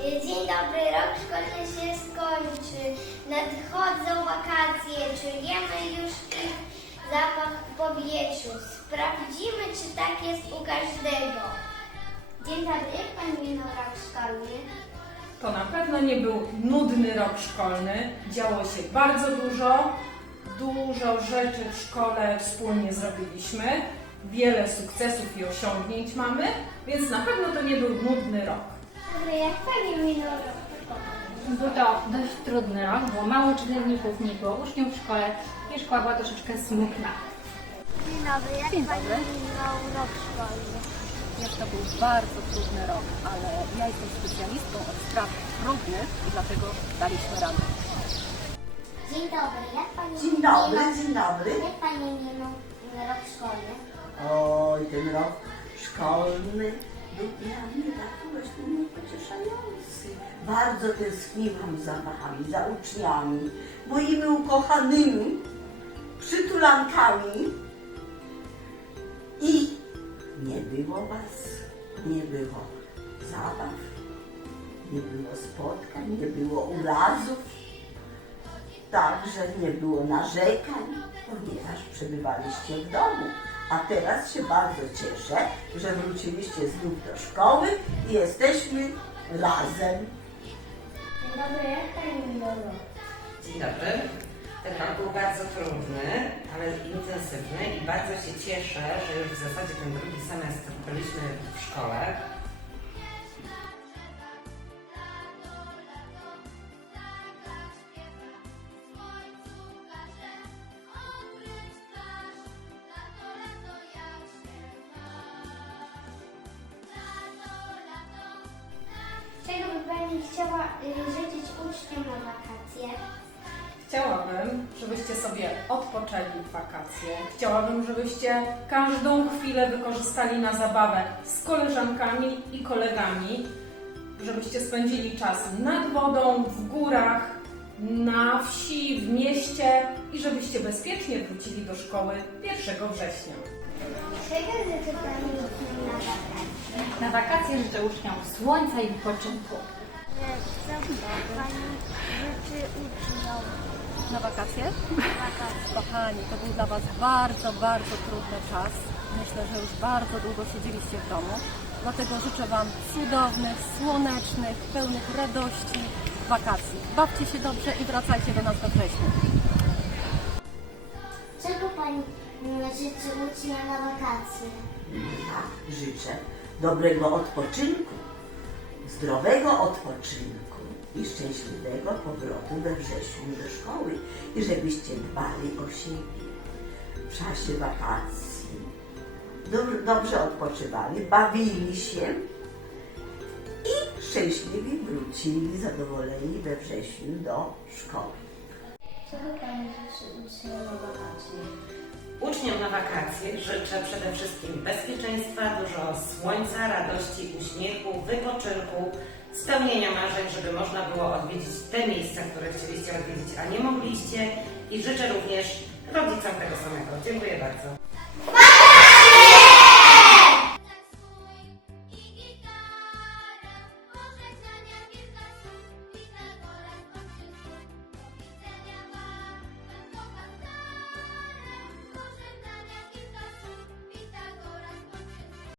Y, Dzień dobry, rok szkolny się skończy. Nadchodzą wakacje, czujemy już ich zapach w powietrzu. Sprawdzimy, czy tak jest u każdego. Dzień dobry, jak pan minął rok szkolny? To na pewno nie był nudny rok szkolny. Działo się bardzo dużo. Dużo rzeczy w szkole wspólnie zrobiliśmy. Wiele sukcesów i osiągnięć mamy, więc na pewno to nie był nudny rok. Dobry, jak pani minął rok szkolny? Był to dość trudny rok, było mało czytelników, nie było uczniów w szkole i szkoła była troszeczkę smutna. Dzień dobry, jak Dzień pani dobry. minął rok szkolny? Jest to był bardzo trudny rok, ale ja jestem specjalistką od spraw trudnych i dlatego daliśmy radę. Dzień dobry, jak pani Dzień dobry, minął, dzień dobry. jak pani minął rok szkolny? Oj, ten rok szkolny był dla mnie taki niepocieszający. Bardzo tęskniłam za wami, za uczniami, moimi ukochanymi, przytulankami. I nie było was, nie było zabaw, nie było spotkań, nie było urazów. Także nie było narzekań, ponieważ przebywaliście w domu. A teraz się bardzo cieszę, że wróciliście znów do szkoły i jesteśmy razem. Dzień dobry, jak pani minął rok? Dzień dobry. Ten rok był bardzo trudny, ale intensywny i bardzo się cieszę, że już w zasadzie ten drugi semestr byliśmy w szkole. Na wakacje? Chciałabym, żebyście sobie odpoczęli w wakacje. Chciałabym, żebyście każdą chwilę wykorzystali na zabawę z koleżankami i kolegami, żebyście spędzili czas nad wodą, w górach, na wsi, w mieście i żebyście bezpiecznie wrócili do szkoły 1 września. Czego uczniom na wakacje? Na wakacje życzę uczniom słońca i wypoczynku. Życzy uczniom Na wakacje? na wakacje? Kochani, to był dla Was bardzo, bardzo trudny czas. Myślę, że już bardzo długo siedzieliście w domu. Dlatego życzę Wam cudownych, słonecznych, pełnych radości wakacji. Bawcie się dobrze i wracajcie do nas we wrześniu. Czego Pani życzy uczniom na wakacje? Ja życzę dobrego odpoczynku, zdrowego odpoczynku i szczęśliwego powrotu we wrześniu do szkoły i żebyście dbali o siebie w czasie wakacji. Dob- Dobrze odpoczywali, bawili się i szczęśliwi wrócili zadowoleni we wrześniu do szkoły. Czego Pani życzy uczniom na wakacje? Uczniom na wakacje życzę przede wszystkim bezpieczeństwa, dużo słońca, radości, uśmiechu, wypoczynku, spełnienia marzeń, żeby można było odwiedzić te miejsca, które chcieliście odwiedzić, a nie mogliście. I życzę również rodzicom tego samego. Dziękuję bardzo.